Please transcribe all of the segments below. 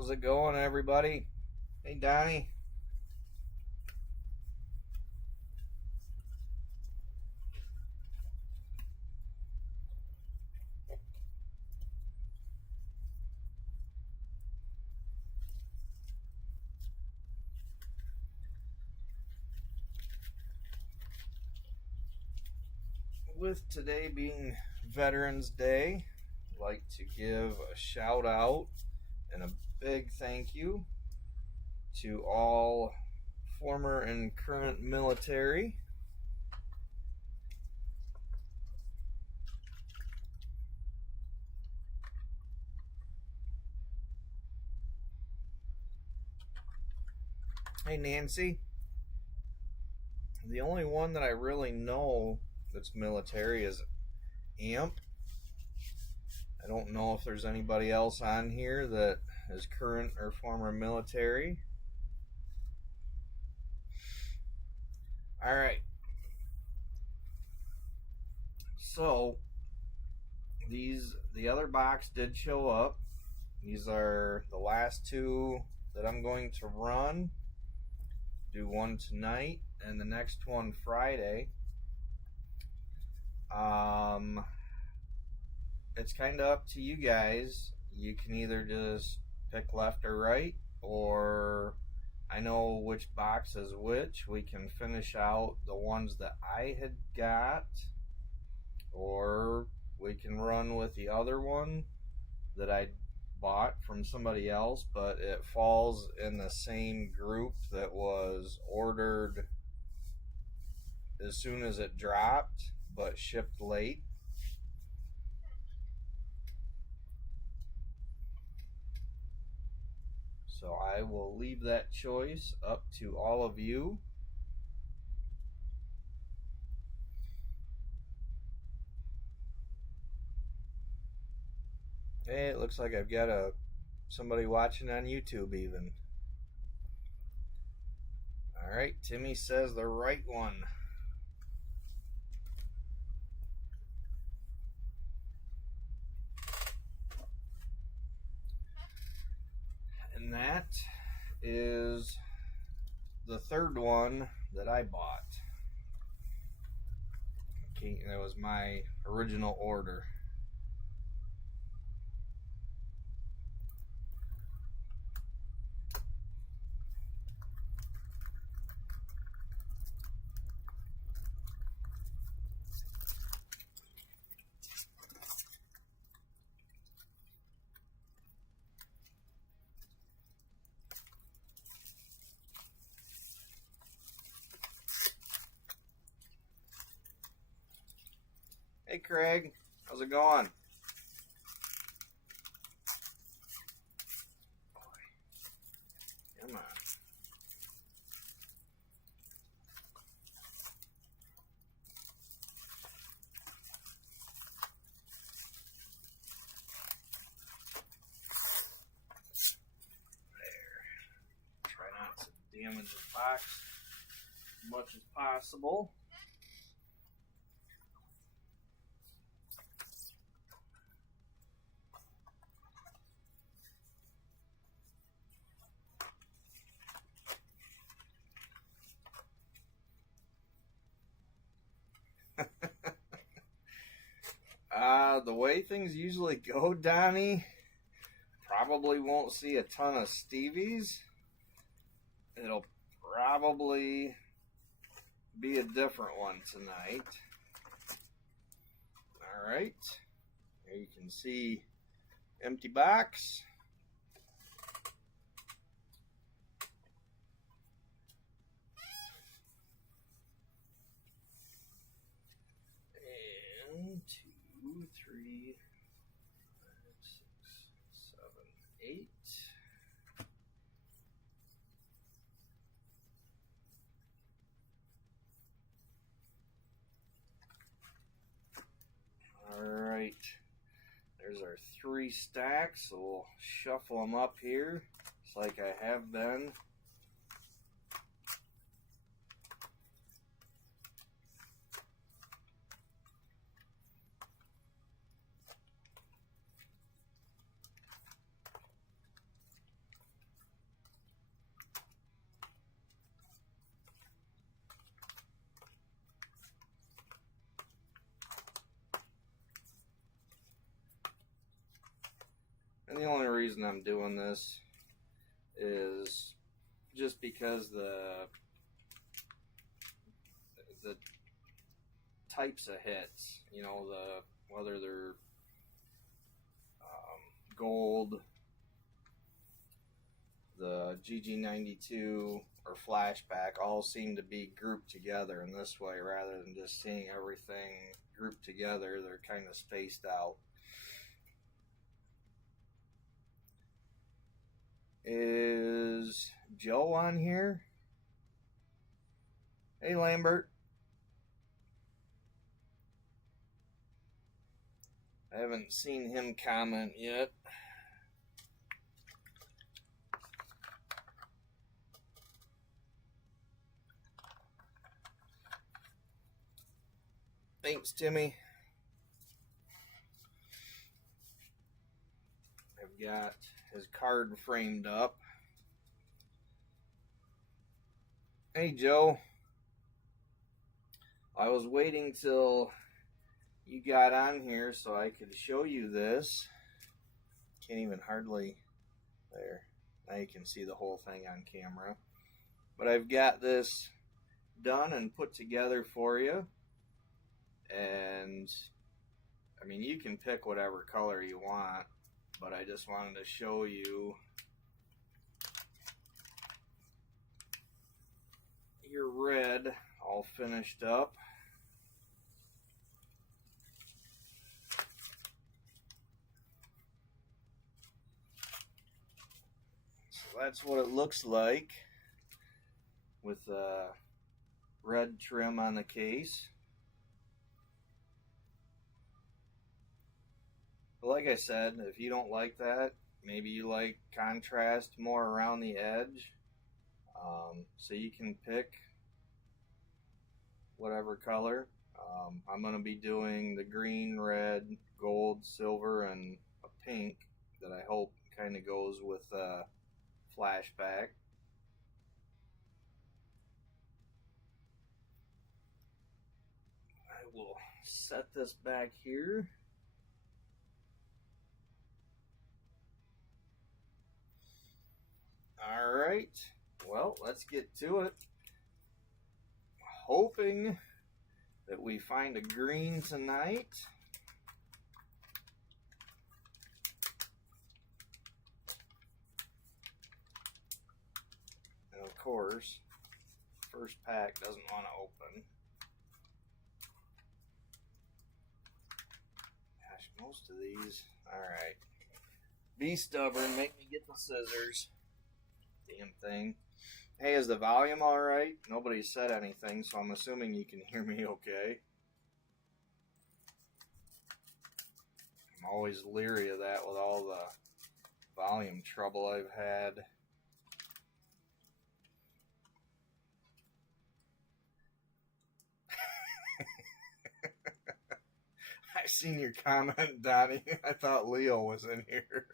How's it going, everybody? Hey, Donnie. With today being Veterans Day, I'd like to give a shout out and a big thank you to all former and current military. Hey, Nancy. The only one that I really know that's military is Amp. I don't know if there's anybody else on here that is current or former military. All right. So the other box did show up. These are the last two that I'm going to run. Do one tonight and the next one Friday. It's kind of up to you guys. You can either just pick left or right, or I know which box is which. We can finish out the ones that I had got, or we can run with the other one that I bought from somebody else, but it falls in the same group that was ordered as soon as it dropped but shipped late. So I will leave that choice up to all of you. Hey, it looks like I've got somebody watching on YouTube even. All right, Timmy says the right one. And that is the third one that I bought. Okay, that was my original order. Hey, Craig, how's it going? Come on. There. Try not to damage the box as much as possible. The way things usually go, Donnie, probably won't see a ton of Stevies. It'll probably be a different one tonight. All right. Here you can see empty box. And 2, 3, 5, 6, 7, 8. All right. There's our 3 stacks. So we'll shuffle them up here, just like I have been. reason I'm doing this is just because the types of hits, you know, whether they're gold, the GG92, or flashback, all seem to be grouped together in this way rather than just seeing everything grouped together. They're kind of spaced out. Is Joe on here? Hey, Lambert. I haven't seen him comment yet. Thanks, Timmy. I've got his card framed up. Hey, Joe. I was waiting till you got on here so I could show you this. Can't even hardly, there. Now you can see the whole thing on camera. But I've got this done and put together for you. And, I mean, you can pick whatever color you want, but I just wanted to show you your red all finished up. So that's what it looks like with red trim on the case. But like I said, if you don't like that, maybe you like contrast more around the edge, so you can pick whatever color. I'm going to be doing the green, red, gold, silver, and a pink that I hope kind of goes with flashback. I will set this back here. All right, well, let's get to it. Hoping that we find a green tonight. And of course, first pack doesn't want to open. Gosh, most of these. All right. Be stubborn, make me get the scissors. Damn thing. Hey, is the volume all right? Nobody said anything, so I'm assuming you can hear me okay. I'm always leery of that with all the volume trouble I've had. I seen your comment, Donnie. I thought Leo was in here.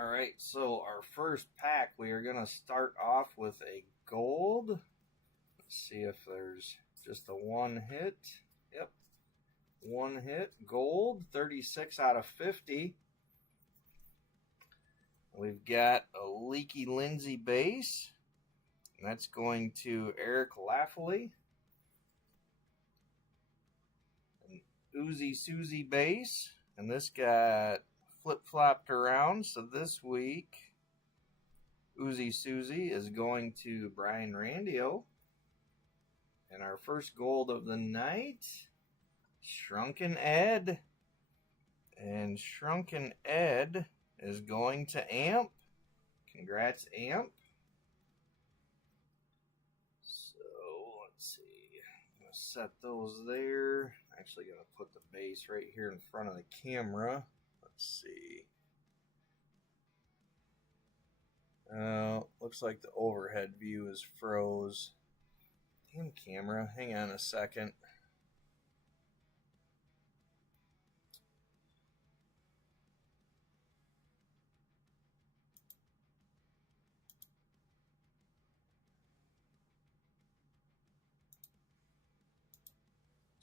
Alright, so our first pack, we are going to start off with a gold. Let's see if there's just a one hit. Yep, one hit. Gold, 36 out of 50. We've got a Leaky Lindsay base. And that's going to Eric Laffley. An Uzi Susie base. And this got flip-flopped around. So this week, Uzi Susie is going to Brian Randio. And our first gold of the night, Shrunken Ed. And Shrunken Ed is going to Amp. Congrats, Amp. So, let's see. I'm going to set those there. Actually going to put the base right here in front of the camera. Let's see. Looks like the overhead view is froze. Damn camera. Hang on a second.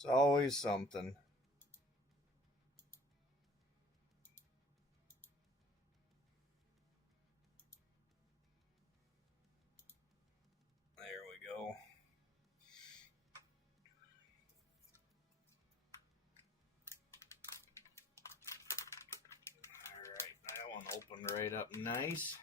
It's always something. There we go. Alright, that one opened right up nice.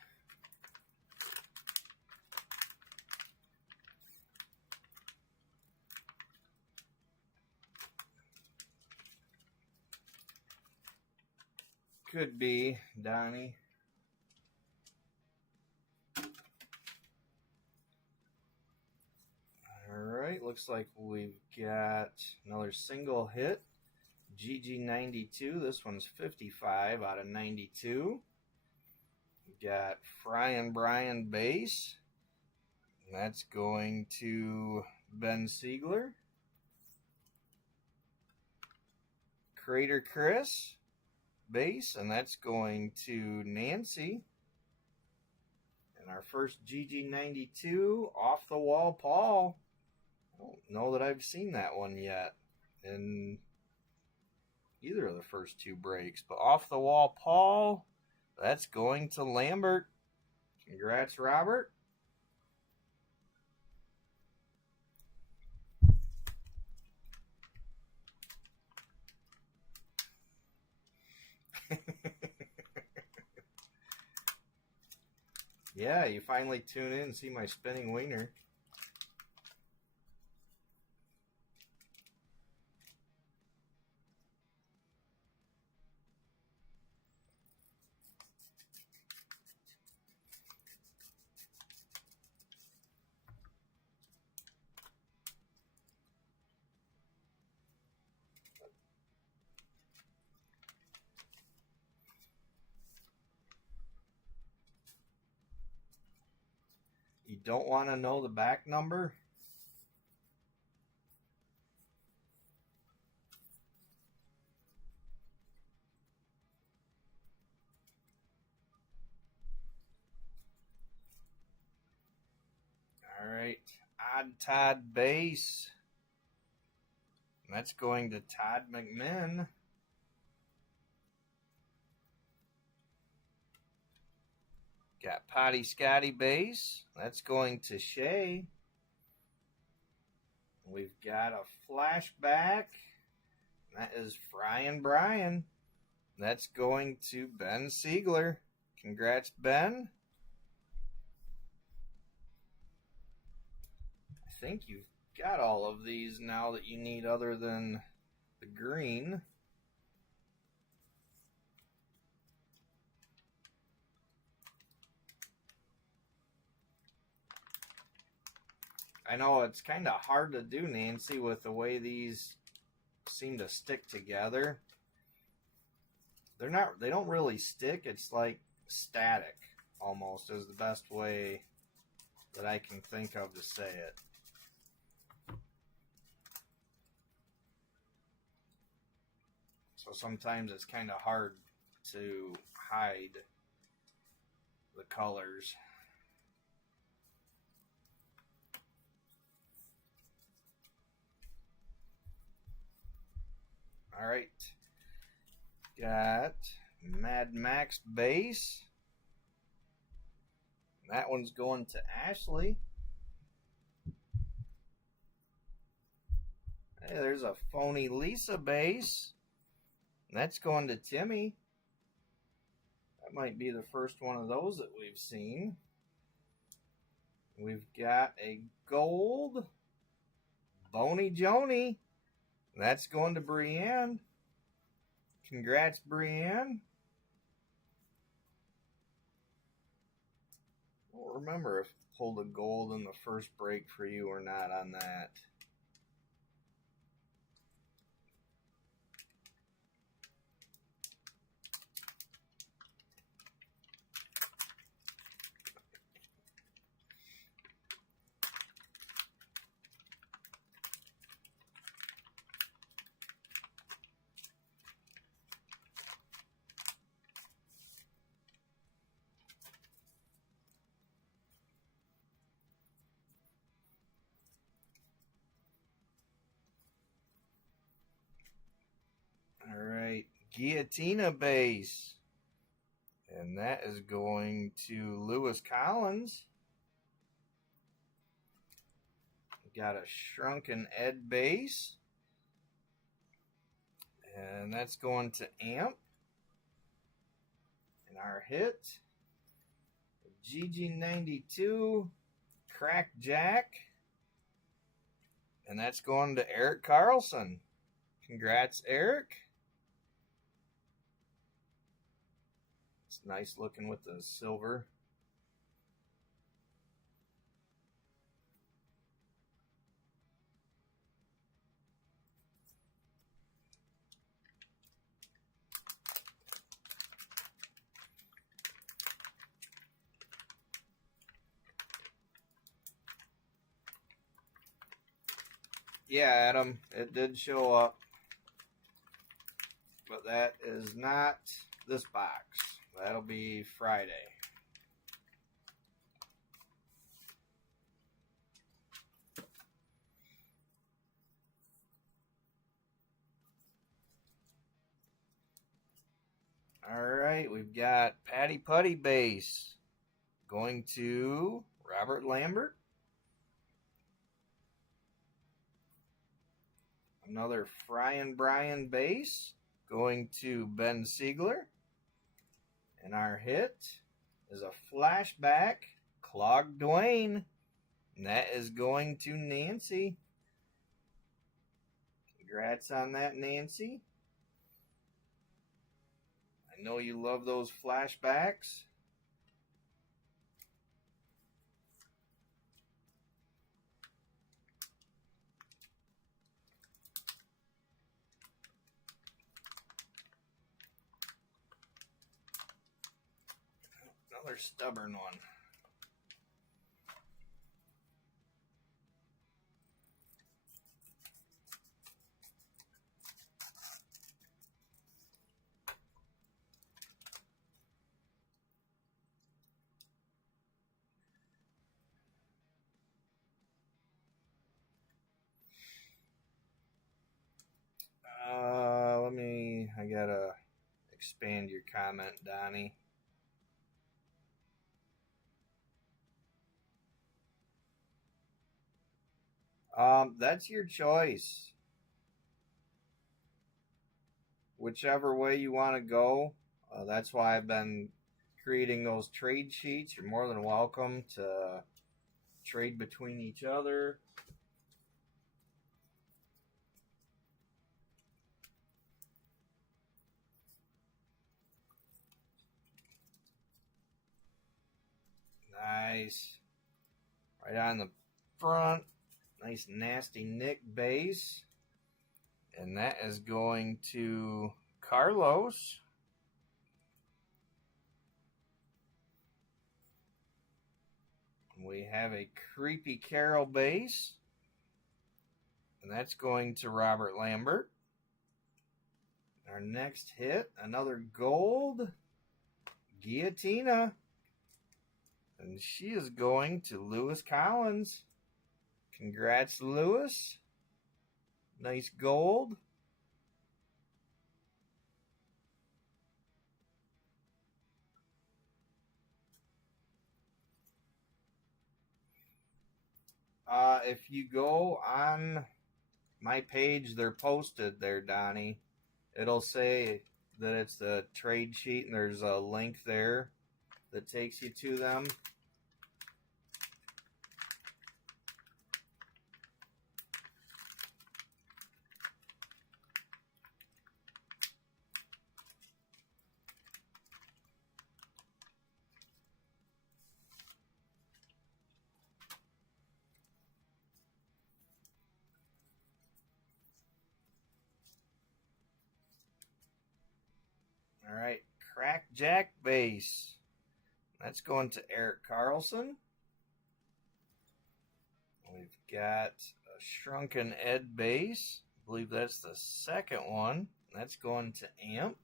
Could be Donnie. Alright, looks like we've got another single hit. GG92. This one's 55 out of 92. We've got Fry Brian base. That's going to Ben Siegler. Crater Chris base, and that's going to Nancy. And our first GG92 off the wall Paul. I don't know that I've seen that one yet in either of the first two breaks, but off the wall Paul, that's going to Lambert. Congrats, Robert. Yeah, you finally tune in and see my spinning wiener. You don't want to know the back number? All right, Odd Todd base. That's going to Todd McMinn. Got Potty Scotty base. That's going to Shay. We've got a flashback. That is Fry Brian. That's going to Ben Siegler. Congrats, Ben. I think you've got all of these now that you need other than the green. I know it's kind of hard to do, Nancy, with the way these seem to stick together. They don't really stick. It's like static almost is the best way that I can think of to say it. So sometimes it's kind of hard to hide the colors. All right, got Mad Max base. That one's going to Ashley. Hey, there's a phony Lisa base. That's going to Timmy. That might be the first one of those that we've seen. We've got a gold Boney Joni. That's going to Brienne. Congrats, Brienne. I don't remember if I pulled a gold in the first break for you or not on that. Guillotina bass. And that is going to Lewis Collins. We got a Shrunken Ed bass. And that's going to Amp. And our hit, GG92 Crack Jack. And that's going to Eric Carlson. Congrats, Eric. It's nice looking with the silver. Yeah, Adam, it did show up. But that is not this box. That'll be Friday. All right, we've got Patty Putty base going to Robert Lambert. Another Fryin' Brian base going to Ben Siegler. And our hit is a flashback Clog Dwayne. And that is going to Nancy. Congrats on that, Nancy. I know you love those flashbacks. Another stubborn one. I gotta expand your comment, Donnie. That's your choice. Whichever way you want to go. That's why I've been creating those trade sheets. You're more than welcome to trade between each other. Nice. Right on the front. Nice nasty Nick base. And that is going to Carlos. We have a Creepy Carol base. And that's going to Robert Lambert. Our next hit, another gold Guillotina. And she is going to Lewis Collins. Congrats, Lewis. Nice gold. If you go on my page, they're posted there, Donnie. It'll say that it's the trade sheet, and there's a link there that takes you to them. All right, Crack Jack base. That's going to Eric Carlson. We've got a Shrunken Ed base. I believe that's the second one. That's going to Amp.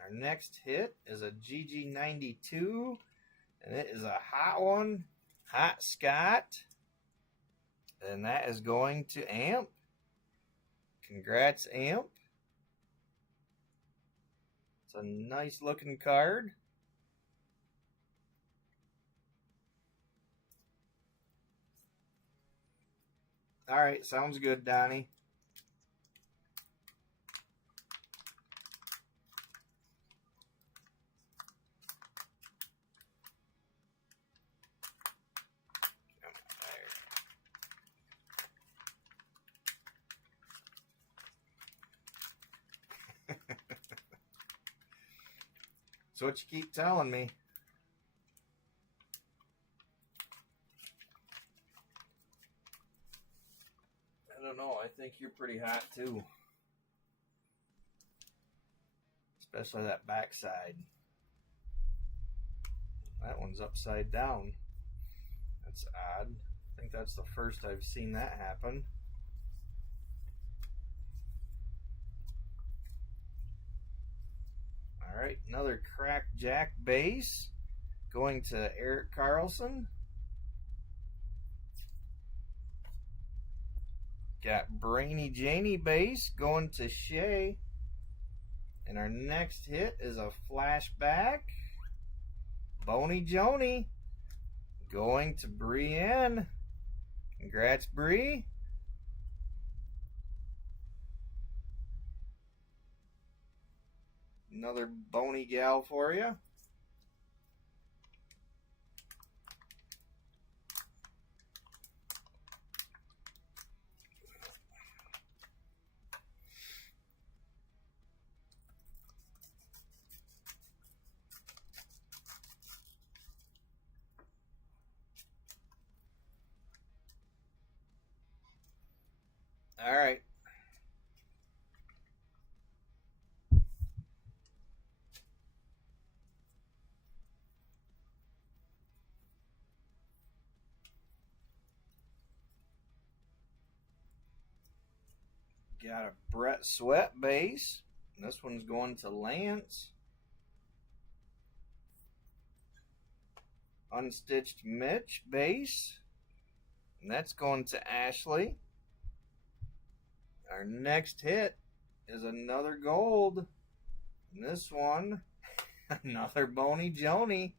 Our next hit is a GG92. And it is a hot one. Hot Scott. And that is going to Amp. Congrats, Amp. It's a nice looking card. All right, sounds good, Donnie. That's what you keep telling me. I don't know. I think you're pretty hot too. Especially that backside. That one's upside down. That's odd. I think that's the first I've seen that happen. All right, another cracked Jack base going to Eric Carlson. Got Brainy Janie base going to Shay. And our next hit is a flashback. Boney Joni going to Brienne. Congrats, Bree. Another bony gal for you. All right. Got a Brett Sweat base. This one's going to Lance. Unstitched Mitch base. And that's going to Ashley. Our next hit is another gold. And this one, another Boney Joni.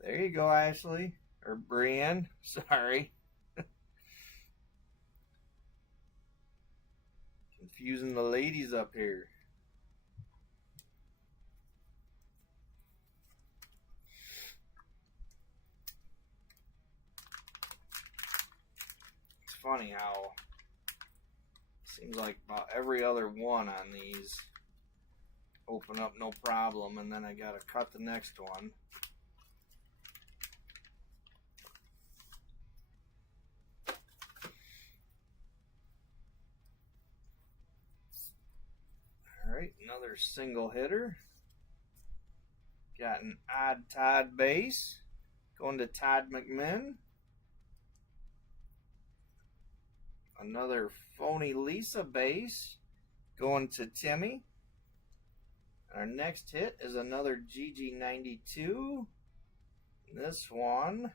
There you go, Ashley. Or Brienne. Sorry. Confusing the ladies up here. It's funny how it seems like about every other one on these open up no problem, and then I gotta cut the next one. Alright, another single hitter. Got an Odd Todd base going to Todd McMinn. Another Phony Lisa base going to Timmy. Our next hit is another GG92. This one,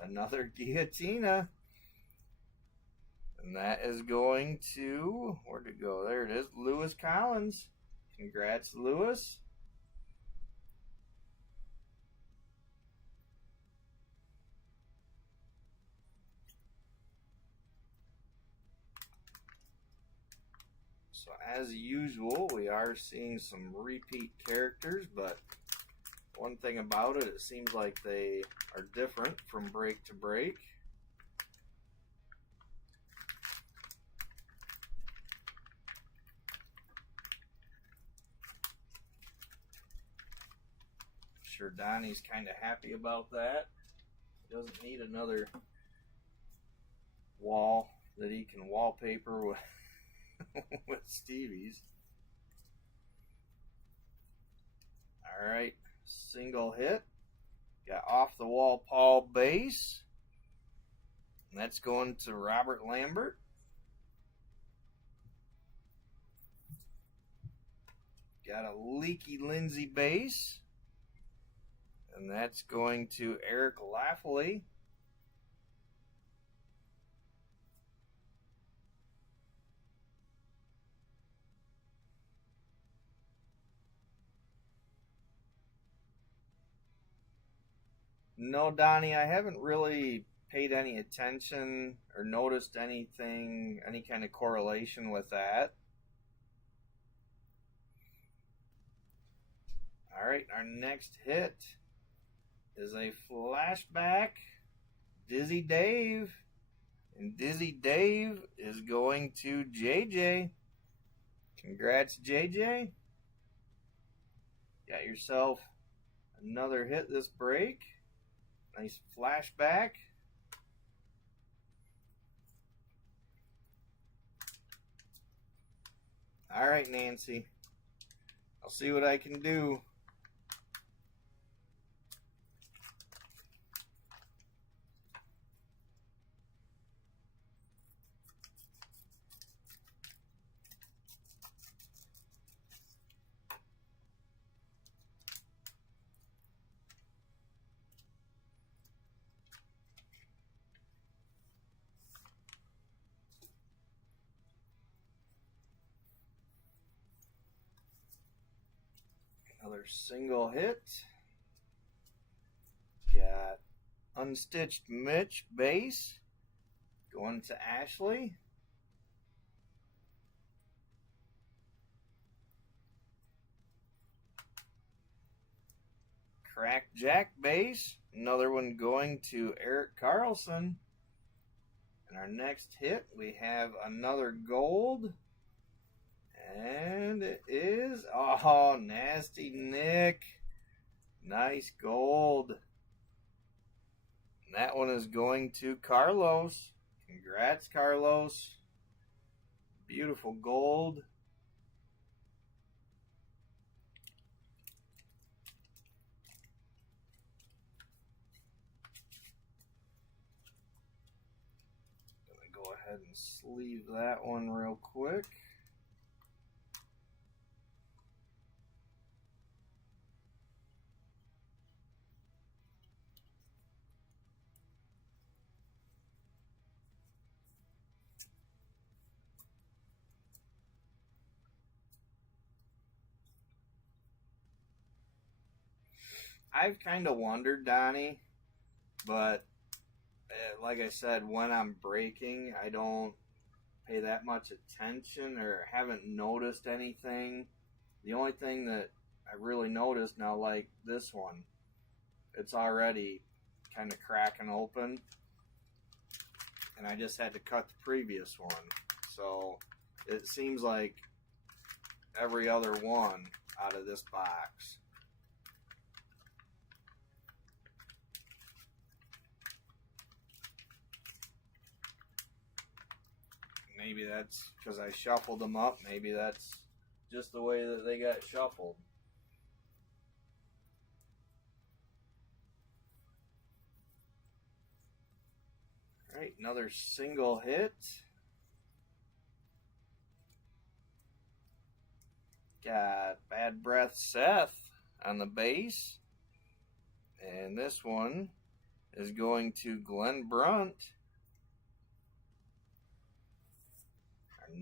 another Guillotina. And that is going to, where'd it go? There it is, Lewis Collins. Congrats, Lewis. So as usual, we are seeing some repeat characters, but one thing about it, it seems like they are different from break to break. I'm sure Donnie's kind of happy about that. He doesn't need another wall that he can wallpaper with. With Stevie's. Alright, single hit. Got Off the Wall Paul base. And that's going to Robert Lambert. Got a Leaky Lindsay base. And that's going to Eric Laffley. No, Donnie, I haven't really paid any attention or noticed anything, any kind of correlation with that. All right, our next hit is a flashback, Dizzy Dave. And Dizzy Dave is going to JJ. Congrats, JJ. Got yourself another hit this break. Nice flashback. All right, Nancy. I'll see what I can do. Another single hit. Got Unstitched Mitch base going to Ashley. Cracked Jack base. Another one going to Eric Carlson. And our next hit, we have another gold. And it is, oh, Nasty Nick. Nice gold. And that one is going to Carlos. Congrats, Carlos. Beautiful gold. Gonna go ahead and sleeve that one real quick. I've kind of wondered, Donnie, but like I said, when I'm breaking, I don't pay that much attention or haven't noticed anything. The only thing that I really noticed now, like this one, it's already kind of cracking open, and I just had to cut the previous one. So it seems like every other one out of this box. Maybe that's because I shuffled them up. Maybe that's just the way that they got shuffled. All right, another single hit. Got Bad Breath Seth on the base. And this one is going to Glenn Brunt.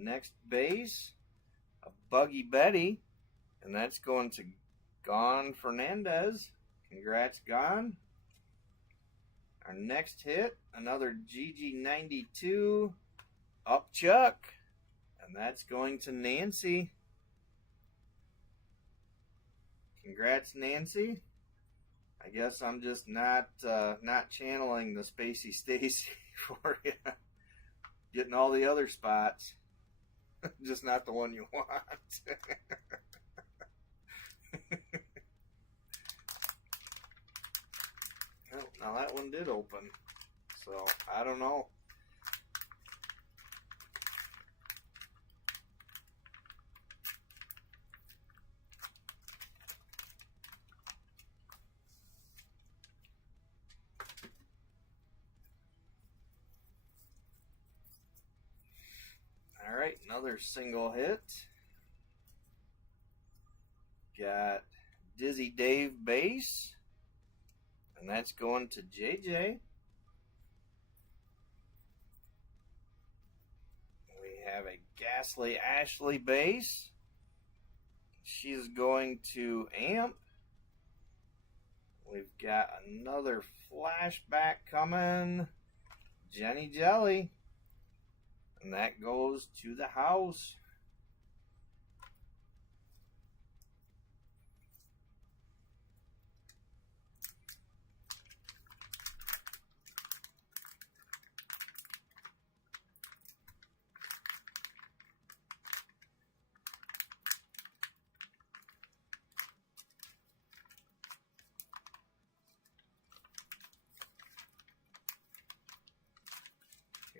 Next base, a Buggy Betty, and that's going to Gon Fernandez. Congrats, Gon. Our next hit, another GG92, Up Chuck, and that's going to Nancy. Congrats, Nancy. I guess I'm just not channeling the Spacey Stacy for you. Getting all the other spots. Just not the one you want. Oh, now that one did open. So, I don't know. Alright, another single hit. Got Dizzy Dave base. And that's going to JJ. We have a Ghastly Ashley base. She's going to Amp. We've got another flashback coming. Jenny Jelly. And that goes to the house.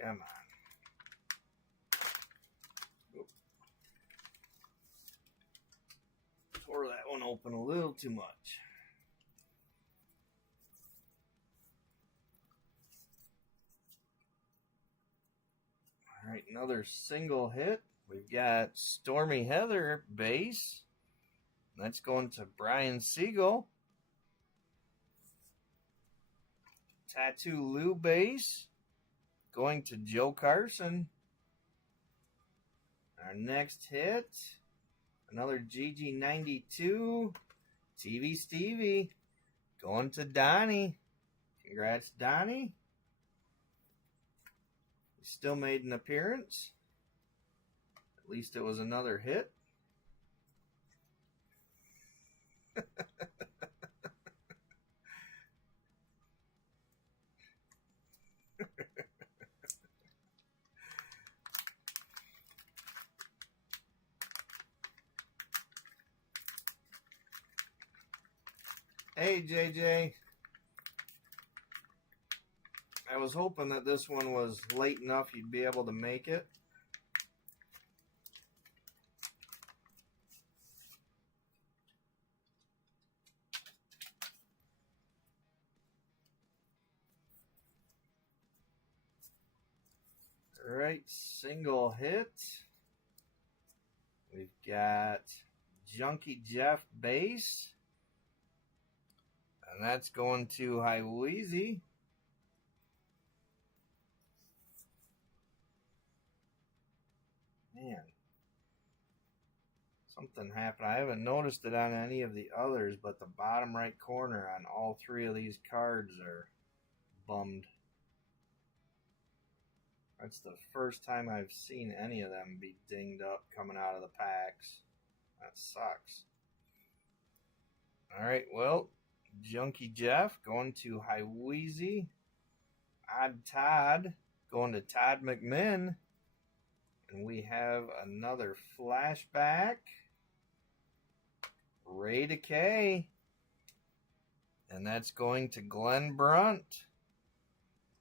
Come on. Oop. Tore that one open a little too much. All right, another single hit. We've got Stormy Heather base. That's going to Brian Siegel. Tattoo Lou base. Going to Joe Carson. Our next hit, another GG92, TV Stevie, going to Donnie. Congrats, Donnie. He still made an appearance. At least it was another hit. Hey, JJ. I was hoping that this one was late enough you'd be able to make it. All right, single hit. We've got Junkie Jeff base. And that's going to Hiweezy. Man. Something happened. I haven't noticed it on any of the others, but the bottom right corner on all three of these cards are bummed. That's the first time I've seen any of them be dinged up coming out of the packs. That sucks. Alright, well, Junkie Jeff going to Hiweezy. Odd Todd going to Todd McMinn. And we have another flashback. Ray Decay. And that's going to Glenn Brunt.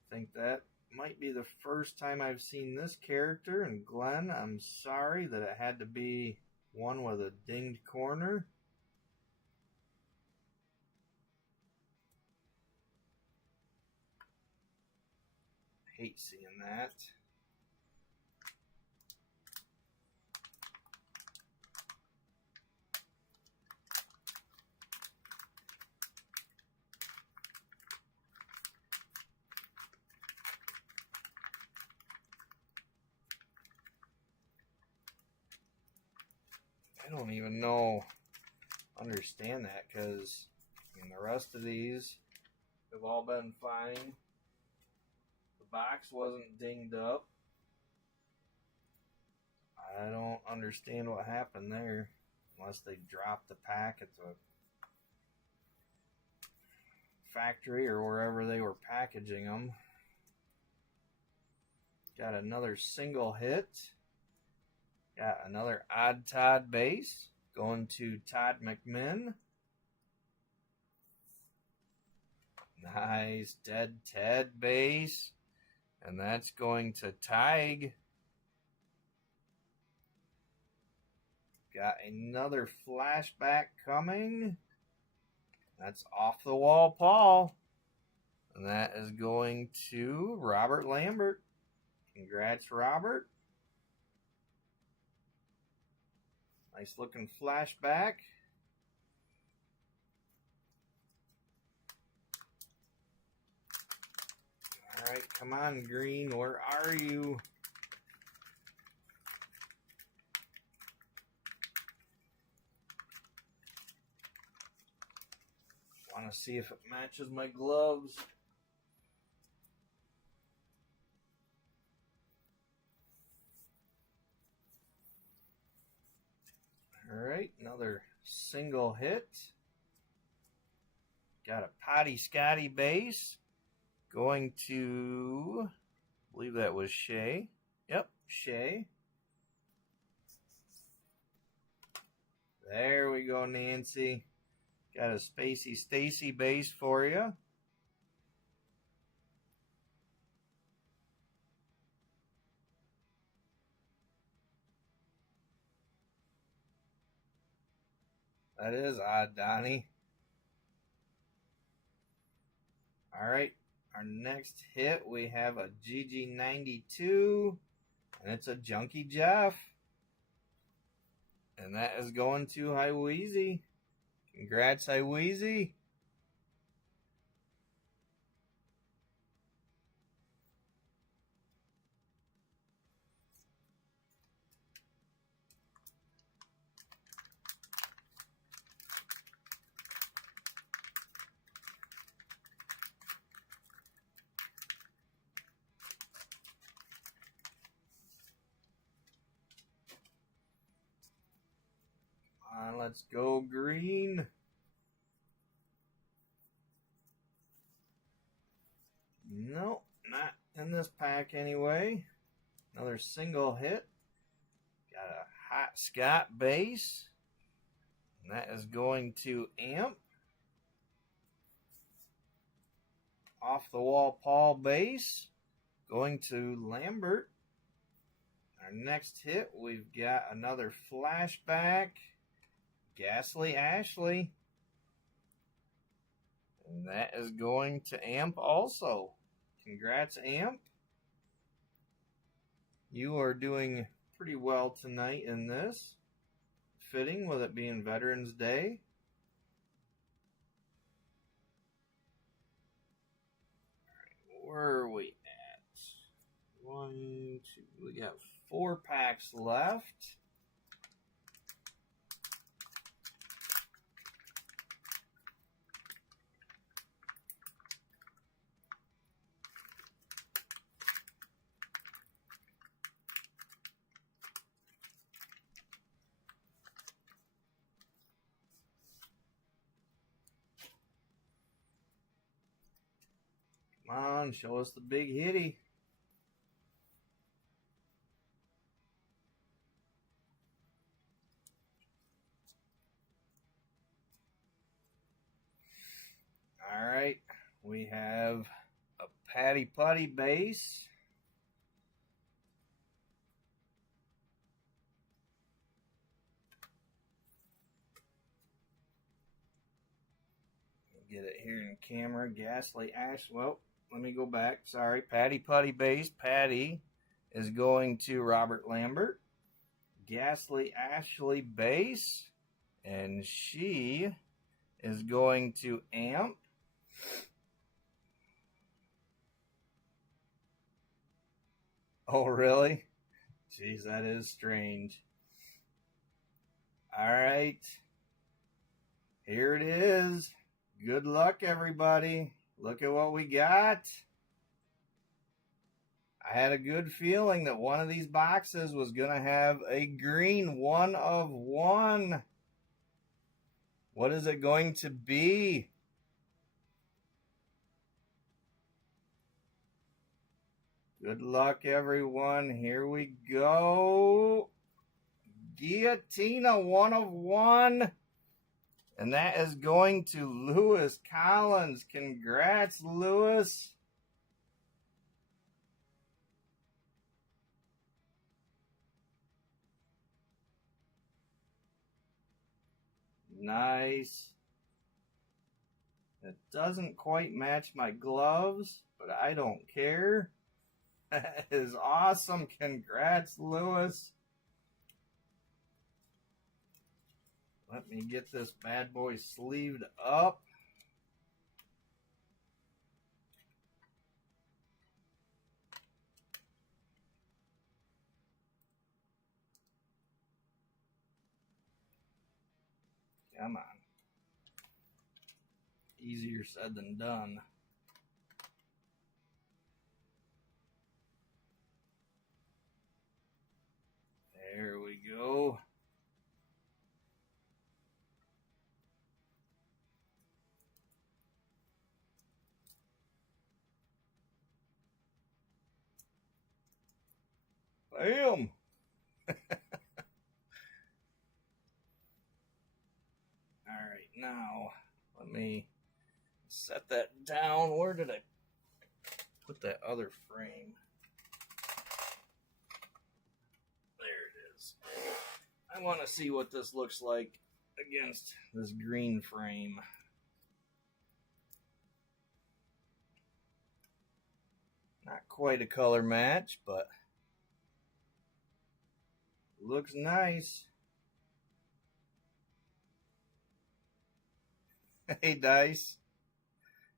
I think that might be the first time I've seen this character. And Glenn, I'm sorry that it had to be one with a dinged corner. Hate seeing that. I don't even understand that, because the rest of these have all been fine. The box wasn't dinged up. I don't understand what happened there, unless they dropped the pack at the factory or wherever they were packaging them. Got another single hit. Got another Odd Todd base going to Todd McMinn. Nice Dead Ted base. And that's going to Tig. Got another flashback coming. That's Off the Wall Paul. And that is going to Robert Lambert. Congrats, Robert. Nice looking flashback. All right, come on, Green. Where are you? Want want to see if it matches my gloves. All right, another single hit. Got a Potty Scotty base. Going to, I believe that was Shay. Yep, Shay. There we go, Nancy. Got a Spacey Stacy base for you. That is odd, Donnie. All right, our next hit, we have a GG92, and it's a Junkie Jeff. And that is going to Hiweezy. Congrats, Hiweezy. Let's go green. Nope, not in this pack anyway. Another single hit. Got a Hot Scott base. And that is going to Amp. Off the wall Paul base. Going to Lambert. Our next hit, we've got another flashback. Ghastly Ashley. And that is going to Amp also. Congrats, Amp. You are doing pretty well tonight in this. Fitting with it being Veterans Day. Alright, where are we at? 1, 2, we got 4 packs left. Come on, show us the big hitty. All right, we have a Patty Putty base. Get it here in camera. Ghastly Ash. Well, let me go back. Sorry. Patty Putty base. Patty is going to Robert Lambert. Ghastly Ashley base. And she is going to Amp. Oh, really? Jeez, that is strange. All right. Here it is. Good luck, everybody. Look at what we got. I had a good feeling that one of these boxes was going to have a green 1 of 1. What is it going to be? Good luck, everyone. Here we go. Guillotina 1 of 1. And that is going to Lewis Collins. Congrats, Lewis. Nice. It doesn't quite match my gloves, but I don't care. That is awesome. Congrats, Lewis. Let me get this bad boy sleeved up. Come on. easier said than done. There we go. Bam! Alright, now let me set that down. Where did I put that other frame? There it is. I want to see what this looks like against this green frame. Not quite a color match, but looks nice. Hey, Dice.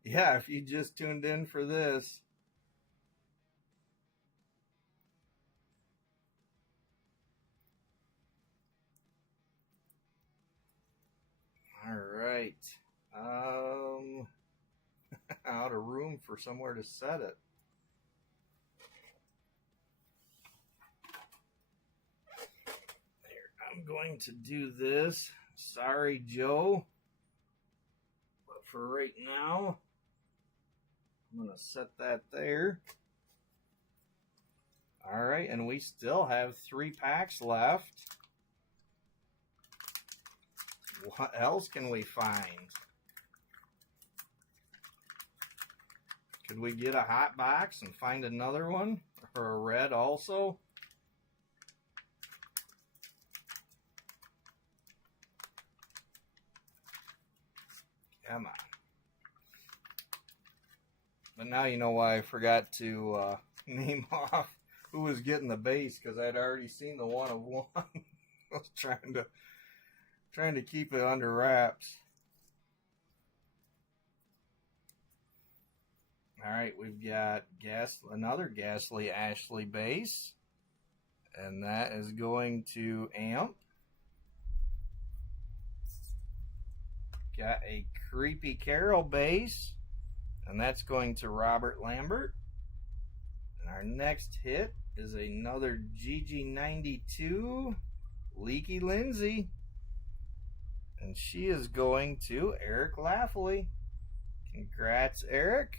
Yeah, if you just tuned in for this. All right. Out of room for somewhere to set it. There, I'm going to do this. Sorry, Joe. But for right now, I'm going to set that there. All right, and we still have 3 packs left. What else can we find? Could we get a hot box and find another one? Or a red also? Come on. But now you know why I forgot to name off who was getting the base, because I'd already seen the 1 of 1. I was trying to keep it under wraps. All right, we've got another Ghastly Ashley base, and that is going to Amp. Got a Creepy Carol base, and that's going to Robert Lambert. And our next hit is another GG92 Leaky Lindsay, and she is going to Eric Laffley. Congrats, Eric.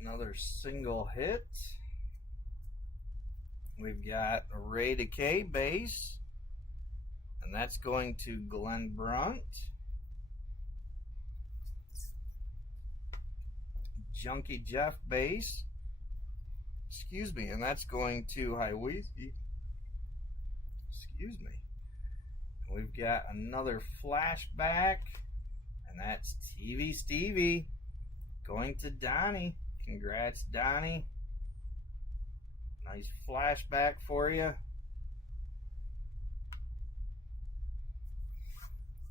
Another single hit. We've got a Ray Decay base, and that's going to Glenn Brunt. Junkie Jeff base, excuse me, and that's going to Highweezy. Excuse me. We've got another flashback, and that's TV Stevie going to Donnie. Congrats, Donnie. Nice flashback for you.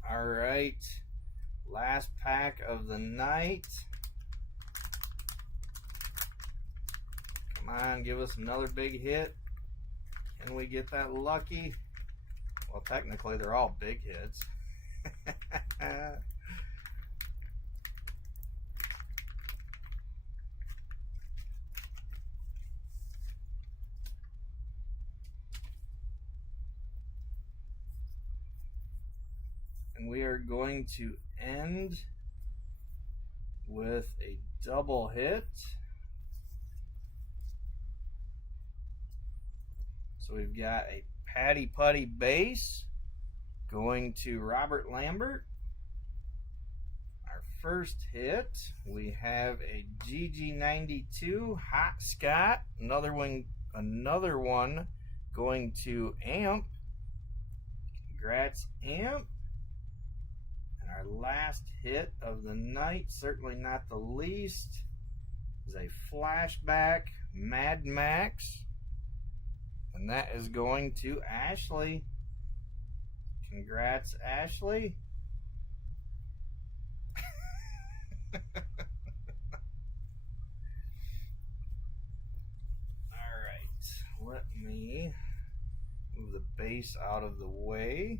All right. Last pack of the night. Come on, give us another big hit. Can we get that lucky? Well, technically, they're all big hits. And we are going to end with a double hit. So we've got a Patty Putty base going to Robert Lambert. Our first hit, we have a GG92 Hot Scott. Another one going to Amp. Congrats, Amp. And our last hit of the night, certainly not the least, is a flashback Mad Max, and that is going to Ashley. Congrats, Ashley. Alright, let me move the base out of the way.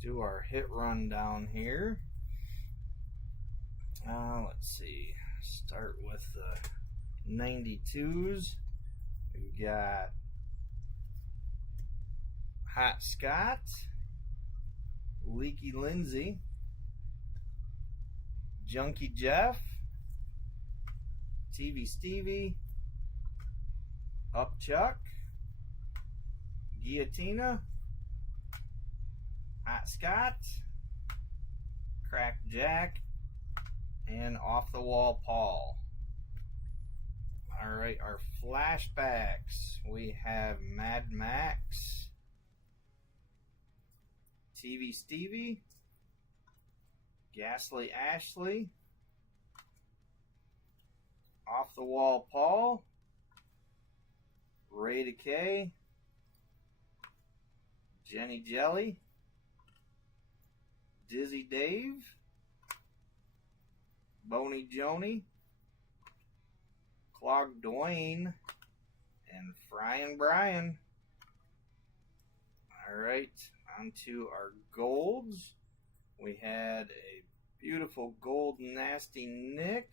Do our hit rundown here. Let's see. Start with the 92s. We've got Hot Scott, Leaky Lindsay, Junkie Jeff, TV Stevie, Up Chuck, Guillotina, Hot Scott, Crack Jack, and Off the Wall Paul. Alright, our flashbacks. We have Mad Max, TV Stevie, Ghastly Ashley, Off the Wall Paul, Ray Decay, Jenny Jelly, Dizzy Dave, Boney Joni, Clog Dwayne, and Fryin' Brian. Alright, on to our golds. We had a beautiful gold Nasty Nick,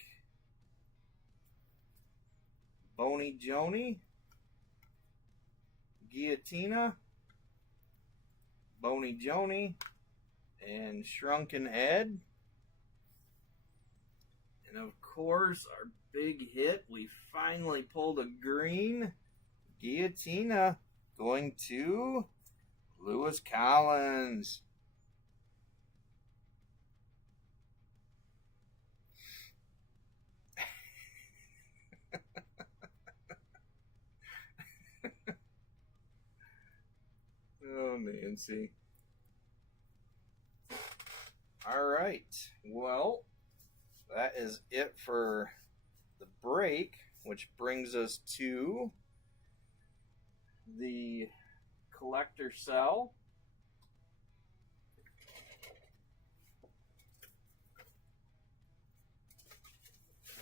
Boney Joni, Guillotina, Boney Joni, and Shrunken Ed. And of course, our big hit, we finally pulled a green Guillotina, going to Lewis Collins. Oh, Nancy. All right. Well, that is it for the break, which brings us to the collector cell.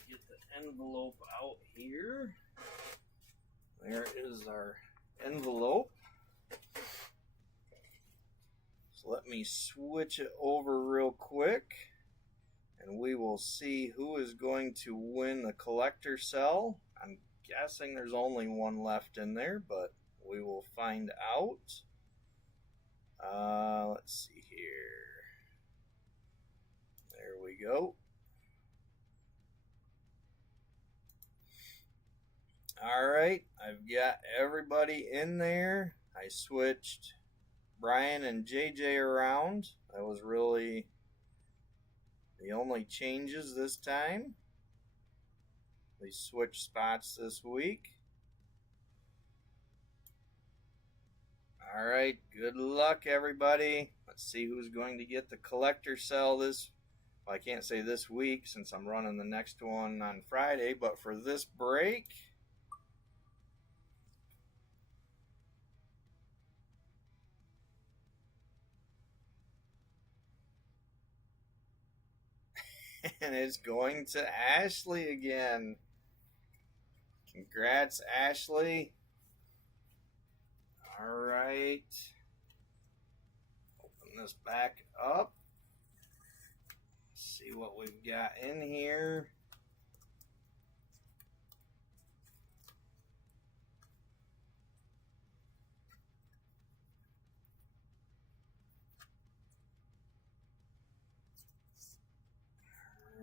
Get the envelope out here. There is our envelope. So let me switch it over real quick, and we will see who is going to win the collector cell. I'm guessing there's only one left in there, but we will find out. Let's see here. There we go. Alright, I've got everybody in there. I switched Brian and JJ around. That was really the only changes this time. We switched spots this week. Alright, good luck everybody. Let's see who's going to get the collector cell this, well, I can't say this week since I'm running the next one on Friday, but for this break, and it's going to Ashley again. Congrats, Ashley. Alright. Open this back up. See what we've got in here.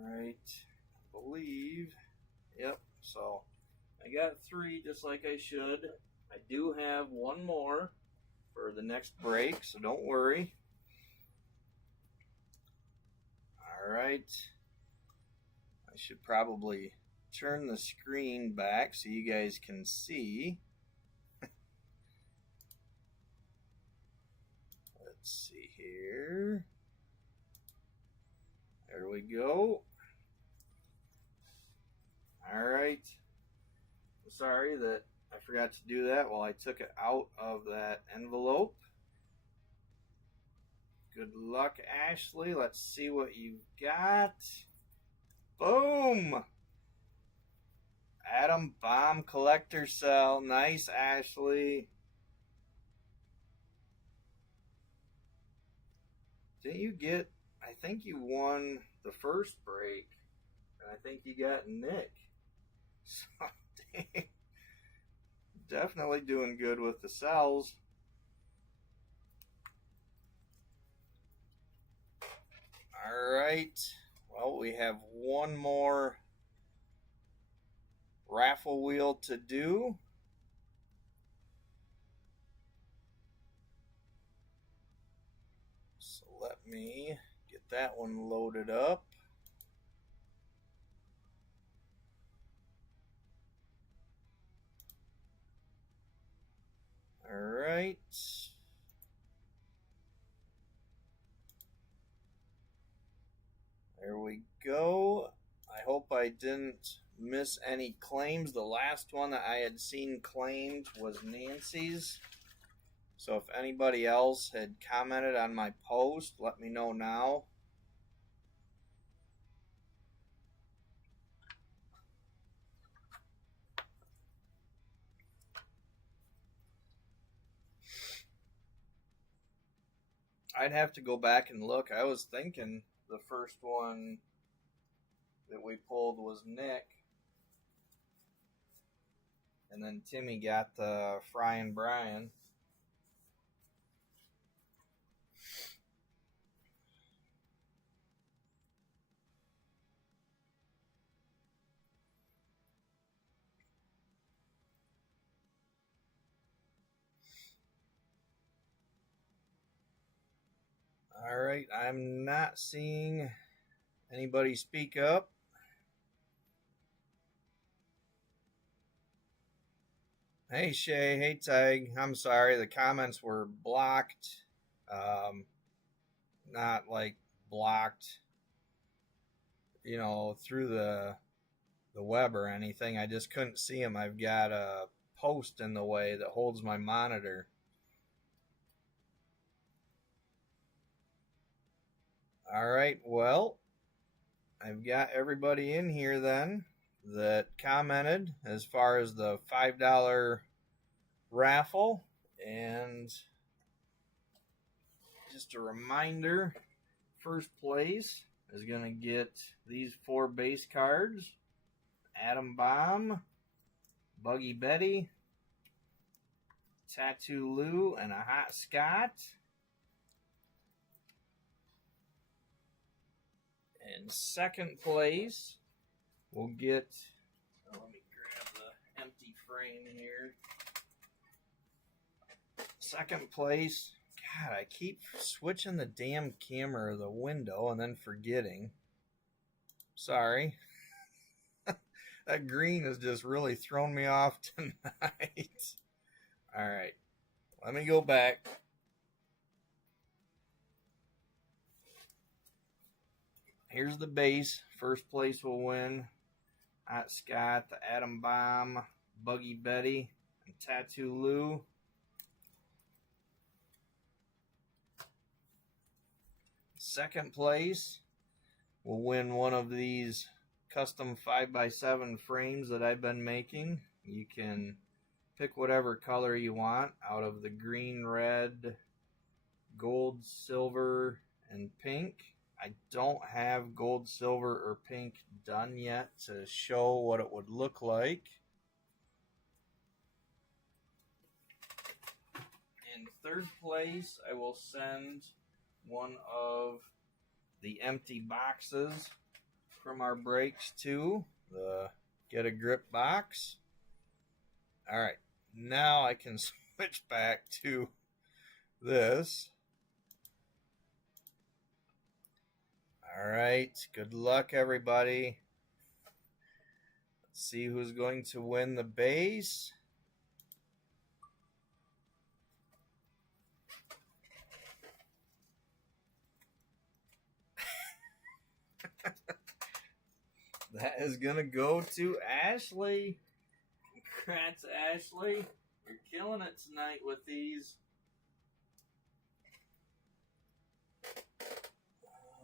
Alright. I believe. Yep. So I got 3 just like I should. I do have one more for the next break, so don't worry. Alright. I should probably turn the screen back so you guys can see. Let's see here. There we go. All right. Sorry that I forgot to do that while I took it out of that envelope. Good luck, Ashley. Let's see what you've got. Boom! Atom Bomb Collector Cell. Nice, Ashley. Didn't you get... I think you won the first break. And I think you got Nick. So, dang. Definitely doing good with the cells. Alright. Well, we have one more raffle wheel to do. So let me get that one loaded up. Alright. There we go. I hope I didn't miss any claims. The last one that I had seen claimed was Nancy's. So if anybody else had commented on my post, let me know now. I'd have to go back and look. I was thinking the first one that we pulled was Nick. And then Timmy got the Fry and Brian. All right, I'm not seeing anybody speak up. Hey Shay, hey Tag. I'm sorry, the comments were blocked. Not like blocked, you know, through the web or anything. I just couldn't see them. I've got a post in the way that holds my monitor. All right, well, I've got everybody in here then that commented as far as the $5 raffle. And just a reminder, first place is going to get these 4 base cards: Atom Bomb, Buggy Betty, Tattoo Lou, and a Hot Scott. In second place, we'll get... let me grab the empty frame here. Second place... God, I keep switching the damn camera or the window and then forgetting. Sorry. That green has just really thrown me off tonight. All right. Let me go back. Here's the base. First place will win Hot Scott, the Atom Bomb, Buggy Betty, and Tattoo Lou. Second place will win one of these custom 5x7 frames that I've been making. You can pick whatever color you want out of the green, red, gold, silver, and pink. I don't have gold, silver, or pink done yet to show what it would look like. In third place, I will send one of the empty boxes from our breaks to the Get a Grip box. All right, now I can switch back to this. All right, good luck, everybody. Let's see who's going to win the base. that is going to go to Ashley. Congrats, Ashley. You're killing it tonight with these.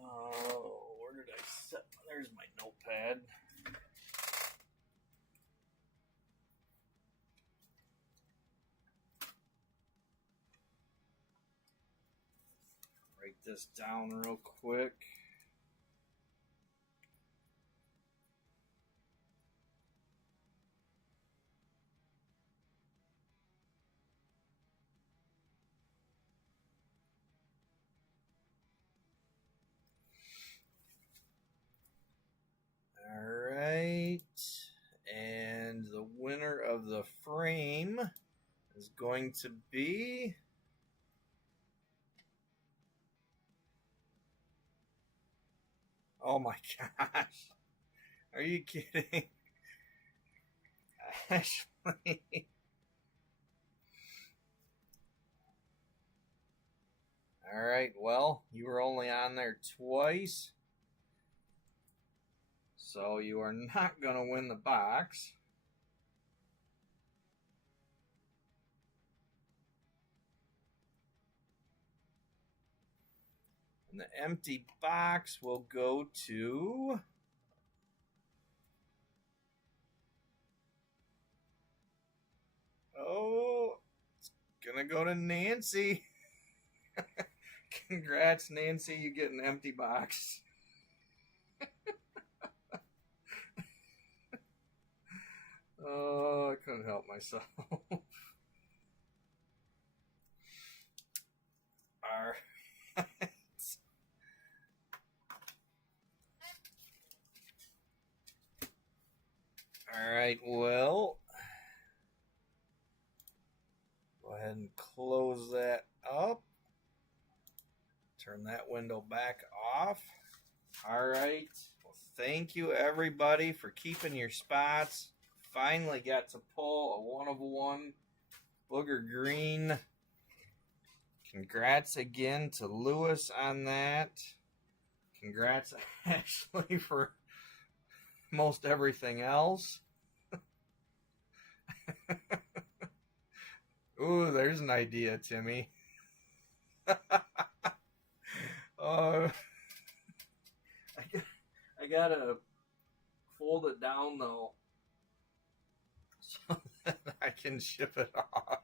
Oh, where did I set? There's my notepad. Write this down real quick. All right. And the winner of the frame is going to be... Oh my gosh. Are you kidding? Ashley. All right, well, you were only on there twice. So you are not going to win the box. And the empty box will go to... Oh, it's going to go to Nancy. Congrats, Nancy. You get an empty box. Oh, I couldn't help myself. All right. All right, well, go ahead and close that up. Turn that window back off. All right. Well, thank you, everybody, for keeping your spots. Finally got to pull a 1 of 1 booger green. Congrats again to Lewis on that. Congrats, Ashley, for most everything else. Ooh, there's an idea, Timmy. I gotta fold it down though, so that I can ship it off.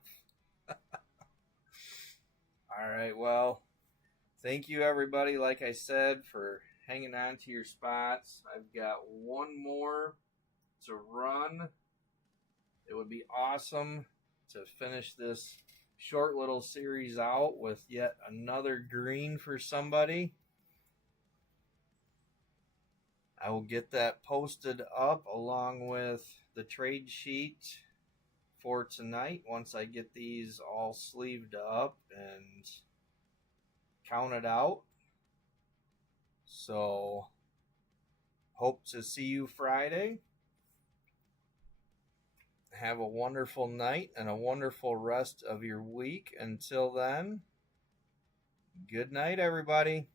All right, well, thank you everybody, like I said, for hanging on to your spots. I've got one more to run. It would be awesome to finish this short little series out with yet another green for somebody. I will get that posted up along with the trade sheet for tonight once I get these all sleeved up and counted out. So, hope to see you Friday. Have a wonderful night and a wonderful rest of your week. Until then, good night, everybody.